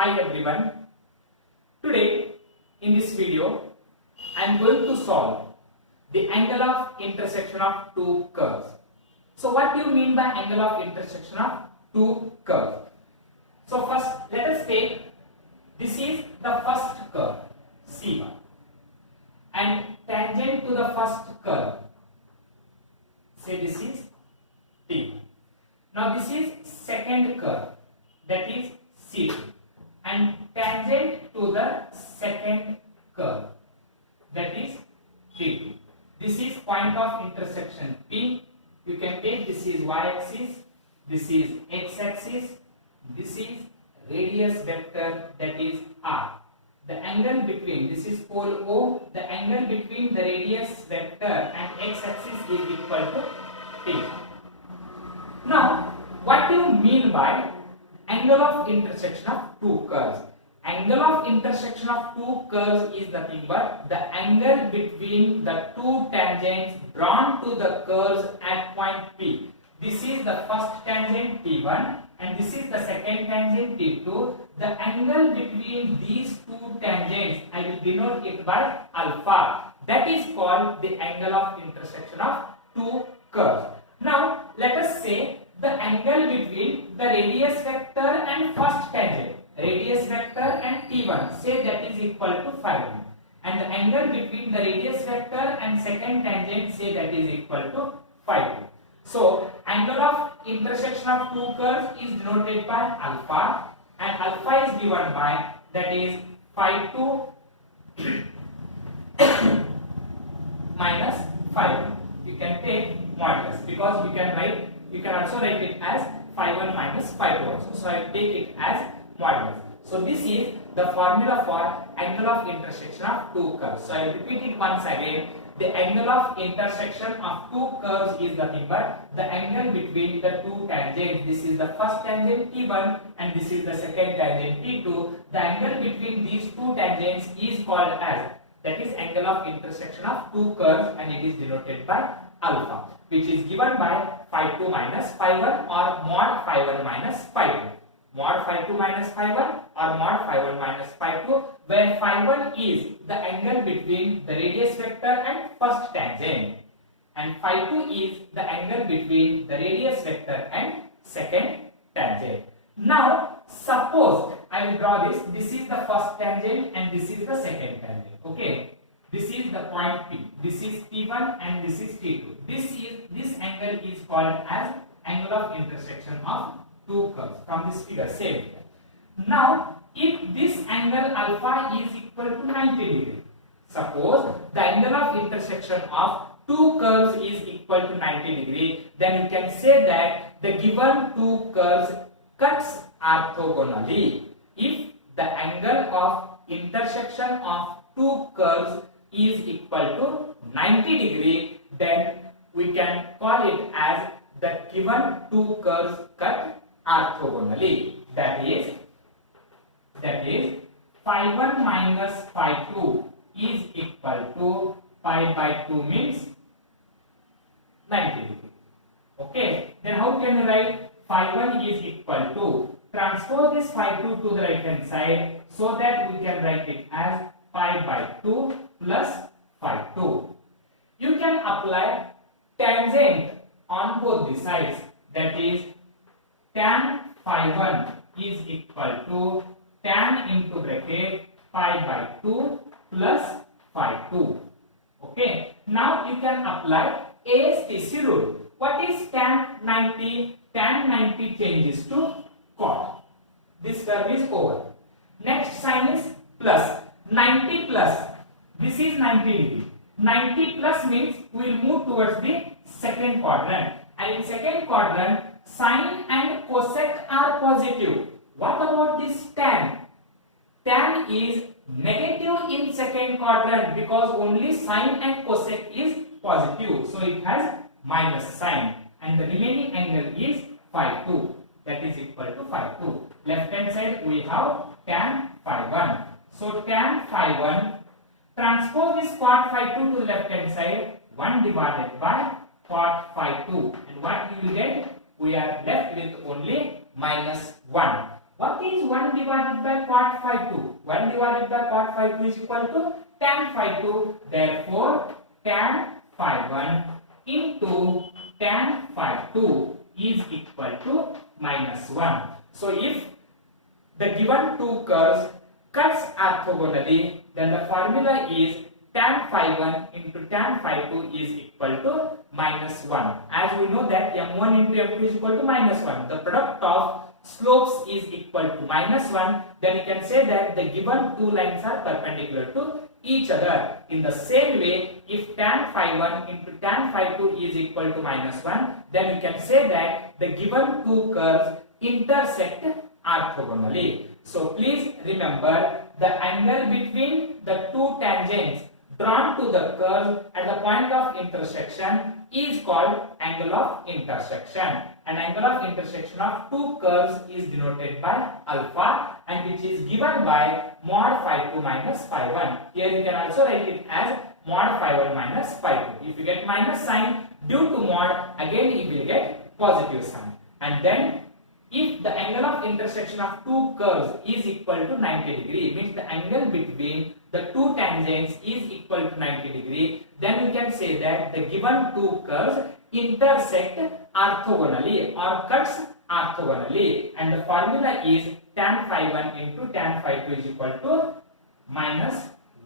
Hi everyone. Today in this video I am going to solve the angle of intersection of two curves. So what do you mean by angle of intersection of two curves? So first let us take this is the first curve C1 and tangent to the first curve, say this is T. Now this is second curve, that is C2, and tangent to the second curve, that is T2. This is point of intersection P. You can take this is y-axis, this is x-axis, this is radius vector, that is R. The angle between, this is pole O, the angle between the radius vector and x-axis is equal to T. Now, what do you mean by angle of intersection of two curves? Angle of intersection of two curves is nothing but the angle between the two tangents drawn to the curves at point P. This is the first tangent T1 and this is the second tangent T2. The angle between these two tangents, I will denote it by alpha. That is called the angle of intersection of two curves. Now, let us say the angle between the radius vector and first tangent, radius vector and T1, say that is equal to 5. And the angle between the radius vector and second tangent, say that is equal to 5. So, angle of intersection of two curves is denoted by alpha, and alpha is given by, that is 5 minus 5. You can take modulus because you can also write it as 5(1) minus 5(2) also. So I will take it as modulus. So this is the formula for angle of intersection of two curves. So I will repeat it once again. The angle of intersection of two curves is nothing but the angle between the two tangents. This is the first tangent T1 and this is the second tangent T2. The angle between these two tangents is called as, that is angle of intersection of two curves, and it is denoted by alpha, which is given by 5(2) minus 5(1) or mod 5(1) minus 5(2). Mod 5(2) minus 5(1) or mod 5(1) minus 5(2), where 5(1) is the angle between the radius vector and first tangent, and 5(2) is the angle between the radius vector and second tangent. Now, suppose I will draw this. This is the first tangent and this is the second tangent. Okay. This is the point P. This is T1 and this is T2. This angle is called as angle of intersection of two curves from this figure. Same. Now, if this angle alpha is equal to 90 degree, suppose the angle of intersection of two curves is equal to 90 degree, then you can say that the given two curves cuts orthogonally. If the angle of intersection of two curves is equal to 90 degree, then we can call it as the given two curves cut orthogonally. That is phi1 minus phi2 is equal to pi by 2 means 90 degree. Okay, then how can you write phi1 is equal to, transpose this phi2 to the right hand side so that we can write it as pi by 2 plus phi2. You can apply tangent on both the sides, that is tan phi1 is equal to tan into bracket pi by 2 plus phi2. Okay, now you can apply ASTC rule. What is tan 90? Tan 90 changes to cot. This term is over. Next sign is plus. 90 plus, this is 90 degree. 90 plus means we will move towards the second quadrant, and in second quadrant sine and cosec are positive. What about this tan? Tan is negative in second quadrant because only sine and cosec is positive, so it has minus sign, and the remaining angle is phi2, that is equal to phi2. Left hand side we have tan phi1. So tan phi1, transpose this cot phi2 to the left hand side, 1 divided by cot phi2, and what you will get? We are left with only minus 1. What is 1 divided by cot phi 2? 1 divided by cot phi 2 is equal to tan phi 2. Therefore, tan phi 1 into tan phi 2 is equal to minus 1. So, if the given two curves cuts orthogonally, then the formula is tan phi 1 into tan phi 2 is equal to minus 1. As we know that m1 into m2 is equal to minus 1. The product of slopes is equal to minus 1. Then you can say that the given two lines are perpendicular to each other. In the same way, if tan phi 1 into tan phi 2 is equal to minus 1, then you can say that the given two curves intersect orthogonally. So please remember, the angle between the two tangents drawn to the curve at the point of intersection is called angle of intersection. An angle of intersection of two curves is denoted by alpha, and which is given by mod phi 2 minus phi 1. Here you can also write it as mod phi 1 minus phi 2. If you get minus sign due to mod, again you will get positive sign. And then if the angle of intersection of two curves is equal to 90 degree, means the angle between the two tangents is equal to 90 degree, then we can say that the given two curves intersect orthogonally or cuts orthogonally, and the formula is tan phi 1 into tan phi 2 is equal to minus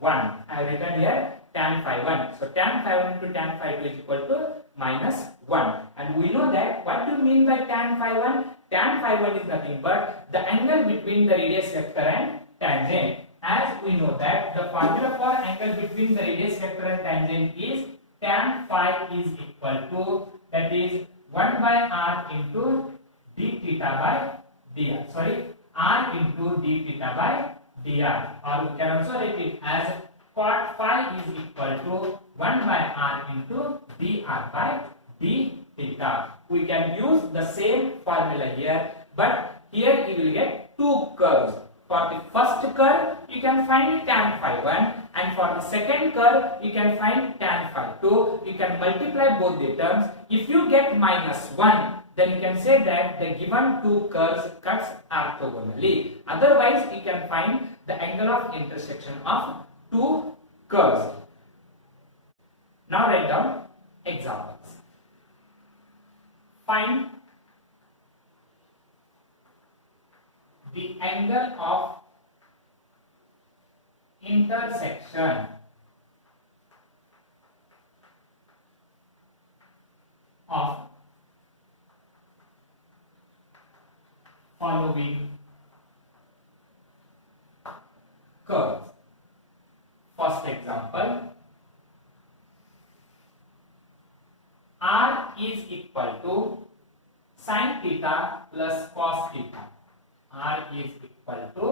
1. I have written here tan phi 1. So tan phi 1 into tan phi 2 is equal to minus 1. And we know that what do you mean by tan phi 1? Tan phi 1 is nothing but the angle between the radius vector and tangent. As we know that the formula for angle between the radius vector and tangent is tan phi is equal to, that is 1 by r into d theta by dr. Sorry, r into d theta by dr. Or we can also write it as cot phi is equal to 1 by r into dr by d theta. We can use the same formula here, but here you will get two curves. For the first curve, you can find tan phi 1, and for the second curve, you can find tan phi 2. You can multiply both the terms. If you get minus 1, then you can say that the given two curves cuts orthogonally. Otherwise, you can find the angle of intersection of two curves. Now write down examples. Find the angle of intersection of following curves. First example, r is equal to sin theta plus cos theta. R is equal to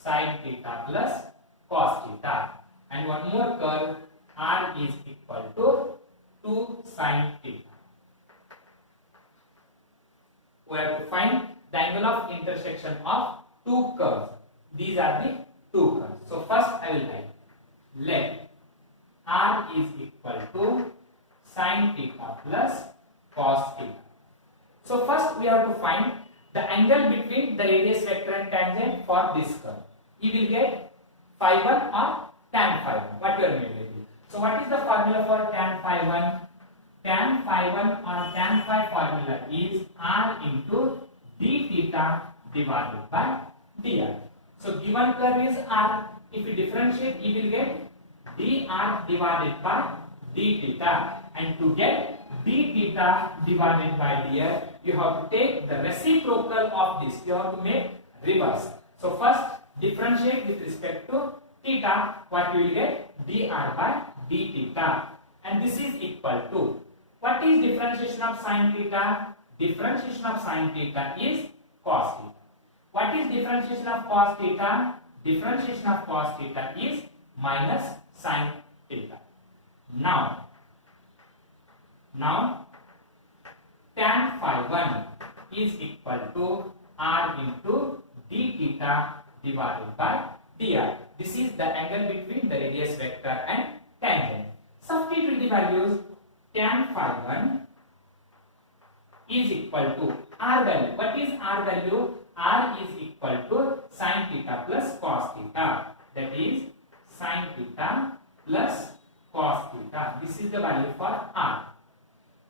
sin theta plus cos theta. And one more curve, r is equal to 2 sin theta. We have to find the angle of intersection of two curves. These are the two curves. So first I will write, let r is equal to sin theta plus cos theta. So first we have to find the angle between the radius vector and tangent for this curve. You will get phi 1 or tan phi 1, whatever may be. So what is the formula for tan phi 1? Tan phi 1 or tan phi formula is r into d theta divided by dr. So given curve is r. If you differentiate, you will get dr divided by d theta. And to get d theta divided by dr, you have to take the reciprocal of this. You have to make reverse. So first differentiate with respect to theta. What you will get? dr by d theta. And this is equal to, what is differentiation of sin theta? Differentiation of sin theta is cos theta. What is differentiation of cos theta? Differentiation of cos theta is minus sin theta. Now tan phi 1 is equal to r into d theta divided by dr. This is the angle between the radius vector and tangent. Substitute the values. Tan phi 1 is equal to r value. What is r value? R is equal equal to sin theta plus cos theta. That is sin theta plus cos theta. This is the value for r.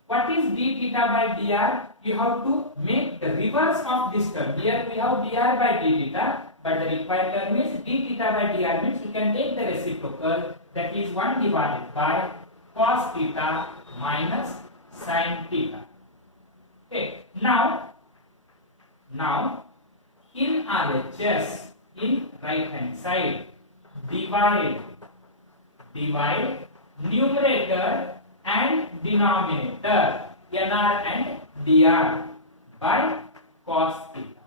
What is d theta by dr? You have to make the reverse of this term. Here we have dr by d theta, but the required term is d theta by dr, means you can take the reciprocal, that is 1 divided by cos theta minus sin theta. Okay, now in RHS, in right hand side, divide numerator and denominator, nr and dr, by cos theta.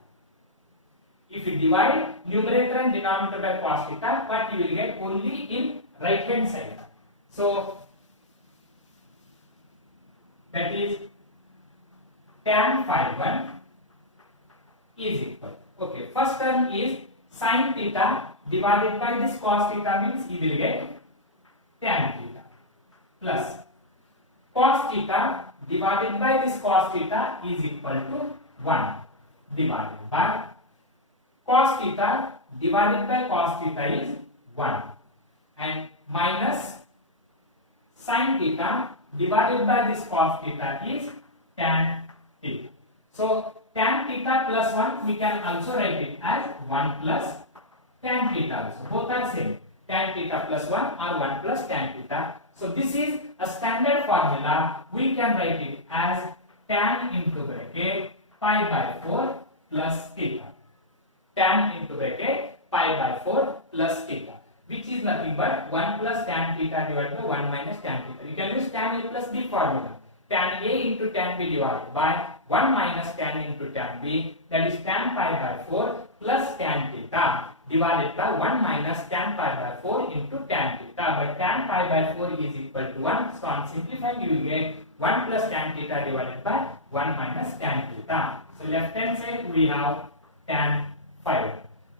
If you divide numerator and denominator by cos theta, what you will get only in right hand side. So that is tan phi 1 is equal. Okay, first term is sin theta divided by this cos theta, means you will get tan theta, plus cos theta divided by this cos theta is equal to 1 divided by cos theta divided by cos theta is 1, and minus sin theta divided by this cos theta is tan theta. So tan theta plus 1 we can also write it as 1 plus tan theta. So both are same, tan theta plus 1 or 1 plus tan theta. So this is a standard formula. We can write it as tan into bracket pi by 4 plus theta. Tan into bracket pi by 4 plus theta, which is nothing but 1 plus tan theta divided by 1 minus tan theta. You can use tan A plus B formula. Tan A into tan B divided by 1 minus tan into tan B, that is tan pi by 4 plus tan theta divided by 1 minus tan pi by 4 into tan theta. But tan pi by 4 is equal to 1. So on simplifying you will get 1 plus tan theta divided by 1 minus tan theta. So left hand side we have tan phi 1.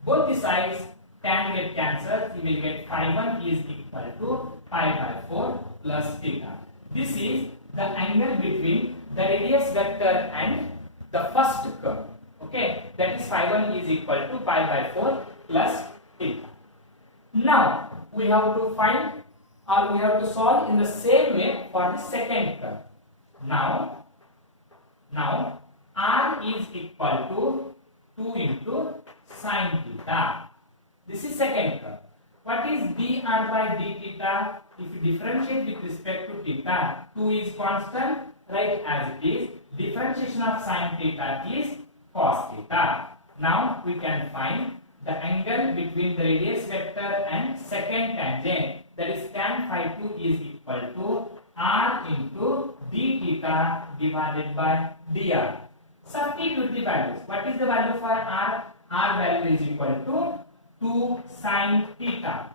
Both the sides tan get cancelled. You will get phi 1 is equal to pi by 4 plus theta. This is the angle between the radius vector and the first curve. Okay, that is phi 1 is equal to pi by 4 plus theta. Now we have to find, or we have to solve in the same way for the second curve. Now r is equal to 2 into sin theta. This is second curve. What is dr by d theta? If you differentiate with respect to theta, 2 is constant, right as it is. Differentiation of sin theta is cos theta. Now we can find the angle between the radius vector and second tangent, that is tan phi 2 is equal to r into d theta divided by dr. Substitute the values. What is the value for r? R value is equal to 2 sin theta.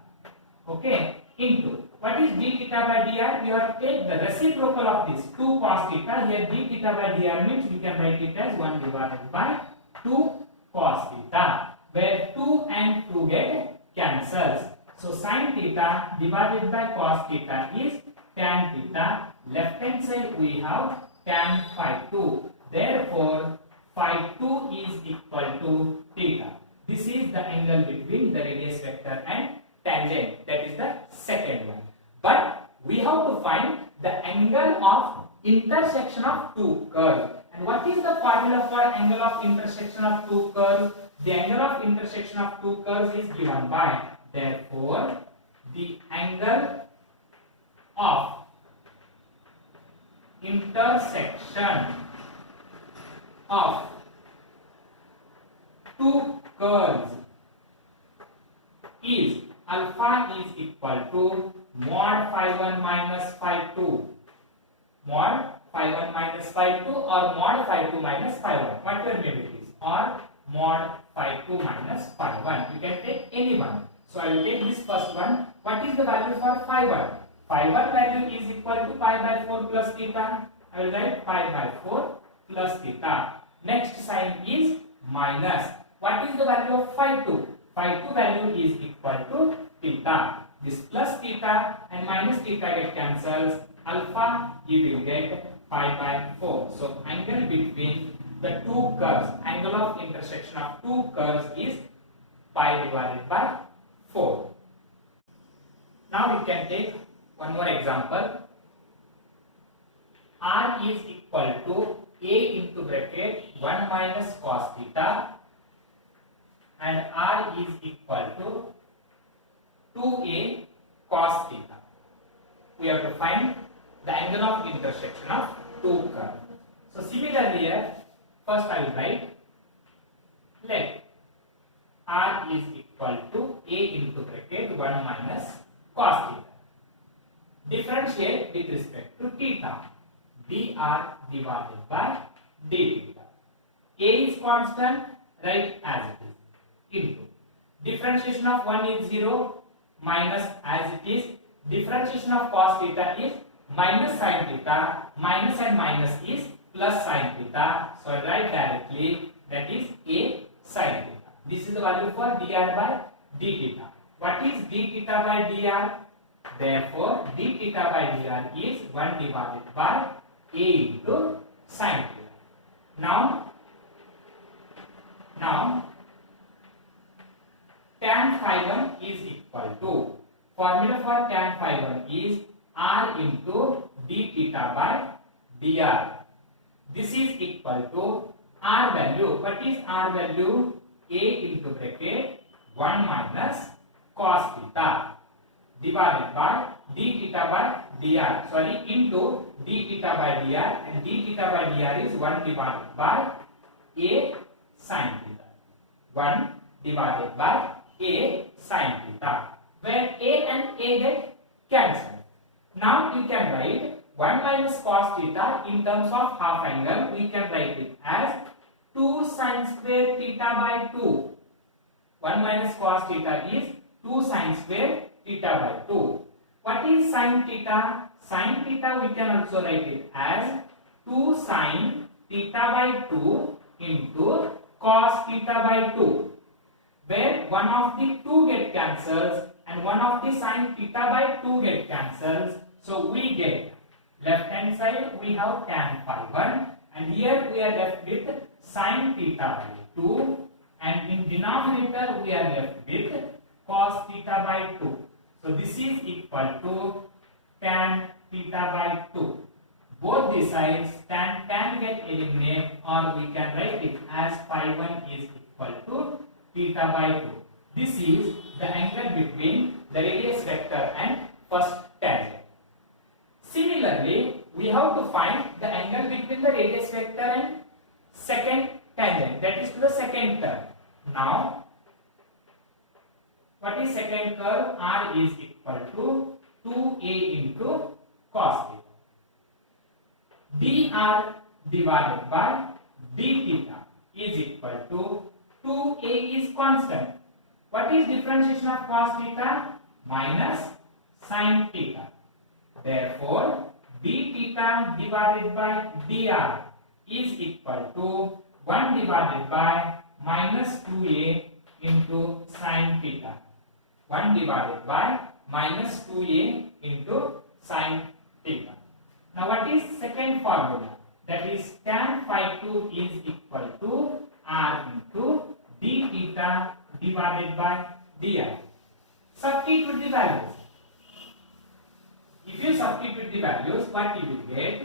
Okay, into what is d theta by dr? We have to take the reciprocal of this 2 cos theta. Here d theta by dr means we can write it as 1 divided by 2 cos theta, where 2 and 2 get cancels. So sin theta divided by cos theta is tan theta. Left hand side we have tan phi 2. Therefore phi 2 is equal to theta. This is the angle between the radius vector and tangent, that is the second one. But we have to find the angle of intersection of two curves. And what is the formula for angle of intersection of two curves? The angle of intersection of two curves is given by, therefore the angle of intersection of two curves is alpha is equal to mod phi 1 minus phi 2. Mod phi 1 minus phi 2 or mod phi 2 minus phi 1, whatever maybe it is, or mod phi 2 minus phi 1. You can take any one. So I will take this first one. What is the value for phi 1? Phi 1 value is equal to pi by 4 plus theta. I will write pi by 4 plus theta. Next sign is minus. What is the value of phi 2? Phi 2 value is equal to theta. This plus theta and minus theta get cancels. Alpha you will get pi by 4. So angle between the two curves, angle of intersection of two curves is pi divided by 4. Now we can take one more example. R is equal to a into bracket 1 minus cos theta and R is equal to 2a cos theta. We have to find the angle of intersection of two curves. So similarly here, first I will write, let R is equal to a into bracket 1 minus cos theta. Differentiate with respect to theta. dr divided by d theta. A is constant, write as it is, into differentiation of 1 is 0, minus as it is, differentiation of cos theta is minus sin theta, minus and minus is plus sin theta. So I write directly, that is a sin theta. This is the value for dr by d theta. What is d theta by dr? Therefore, d theta by dr is 1 divided by a into sin theta. Now tan phi 1 is equal to, formula for tan phi 1 is r into d theta by dr. This is equal to r value. What is r value? A into bracket 1 minus cos theta divided by d theta by dr. Sorry, into d theta by dr, and d theta by dr is 1 divided by a sin theta. 1 divided by a sin theta, where a and a get cancelled. Now you can write 1 minus cos theta in terms of half angle. We can write it as 2 sin square theta by 2. 1 minus cos theta is 2 sin square theta by 2. What is sin theta? Sin theta we can also write it as 2 sin theta by 2 into cos theta by 2, where one of the 2 get cancels and one of the sin theta by 2 get cancels. So we get left hand side we have tan phi 1, and here we are left with sin theta by 2, and in denominator we are left with cos theta by 2. So this is equal to tan theta by 2. Both the sides tan get eliminated, or we can write it as phi 1 is equal to theta by 2. This is the angle between the radius vector and first tangent. Similarly, we have to find the angle between the radius vector and second tangent, that is to the second term. Now, what is second curve? R is equal to 2a into cos theta. dr divided by d theta is equal to 2a is constant. What is differentiation of cos theta? Minus sin theta. Therefore, d theta divided by dr is equal to 1 divided by minus 2a into sin theta. 1 divided by minus 2a into sin theta. Now what is second formula? That is tan phi 2 is equal to r into d theta divided by dr. Substitute the values. If you substitute the values, what you will get?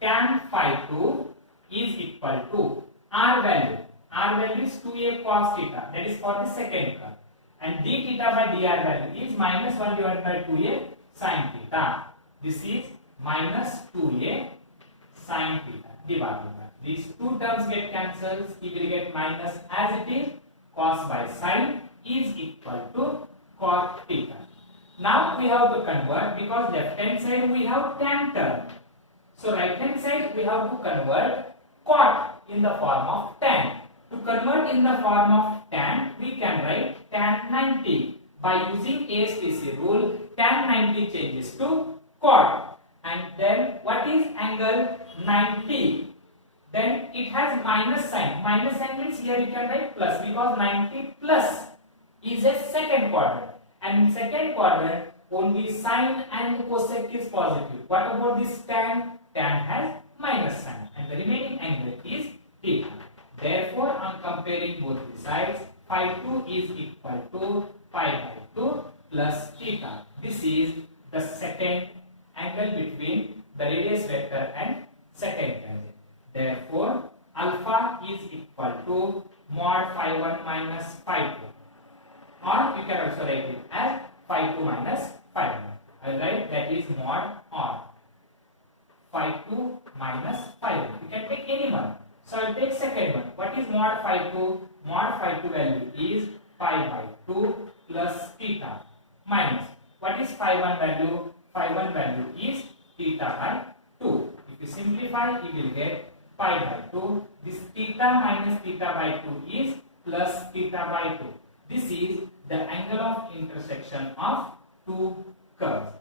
Tan phi 2 is equal to r value. R value is 2a cos theta, that is for the second curve, and d theta by dr value is minus 1 divided by 2a sin theta. This is minus 2a sin theta divided by. These two terms get cancelled. You will get minus as it is. Cos by sin is equal to cot theta. Now we have to convert, because left hand side we have tan term. So right hand side we have to convert cot in the form of tan. To convert in the form of tan, we can write tan 90. By using ASTC rule, tan 90 changes to cot. And then what is angle 90? Then it has minus sign. Minus sign means here you can write plus, because 90 plus is a second quadrant. And in second quadrant, only sine and cosec is positive. What about this tan? Tan has minus sign, and the remaining angle is theta. Therefore, I am comparing both the sides. Phi 2 is equal to pi by 2 plus theta. This is the second angle between the radius vector and second tangent. Therefore, alpha is equal to mod phi 1 minus phi 2. Or you can also write it as phi 2 minus phi 1. I will write that is mod or phi 2 minus phi 1. You can take any one. So I will take second one. What is mod phi 2? Mod phi 2 value is pi by 2 plus theta minus. What is phi 1 value? Phi 1 value is theta by 2. If you simplify, you will get pi by 2. This theta minus theta by 2 is plus theta by 2. This is the angle of intersection of two curves.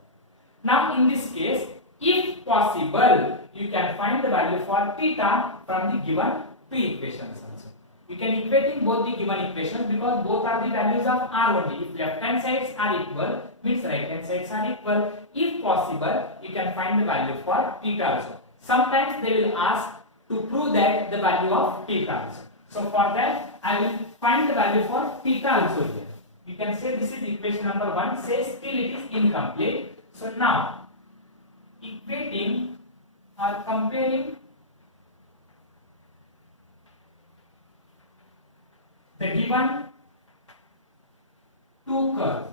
Now in this case, if possible, you can find the value for theta from the given two equations also. You can equating both the given equations because both are the values of r only. If left hand sides are equal, means right hand sides are equal. If possible, you can find the value for theta also. Sometimes they will ask to prove that the value of theta also. So for that, I will find the value for theta also here. You can say this is equation number 1, says still it is incomplete. So now, equating or comparing the given two curves.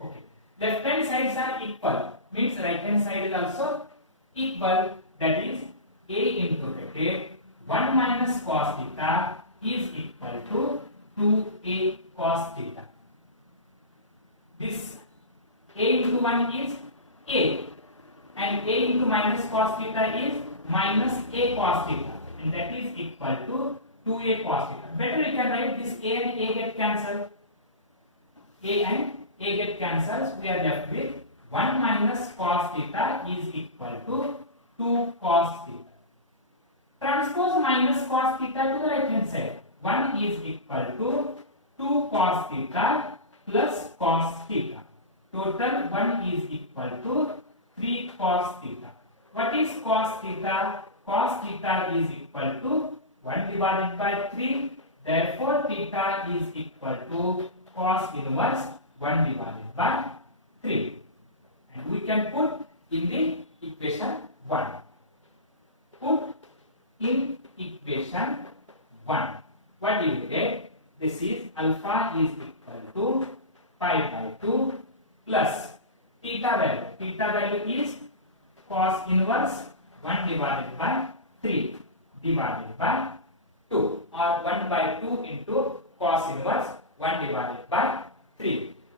Okay. Left hand sides are equal, means right hand side is also equal, that is a into bracket 1 minus cos theta is equal to 2a cos theta. This a into 1 is a and a into minus cos theta is minus a cos theta, and that is equal to 2a cos theta. Better we can write this a and a get cancelled. A and a get cancelled. We are left with 1 minus cos theta is equal to 2 cos theta. Transpose minus cos theta to the right hand side. 1 is equal to 2 cos theta plus cos theta. Total 1 is equal to 3 cos theta. What is cos theta? Cos theta is equal to 1 divided by 3. Therefore, theta is equal to cos inverse 1 divided by 3. And we can put in the equation 1. Put in equation 1. What do you get? This is alpha is equal to pi by 2 plus theta value. Theta value is cos inverse 1 divided by 3 divided by 2, or 1 by 2 into cos inverse 1 divided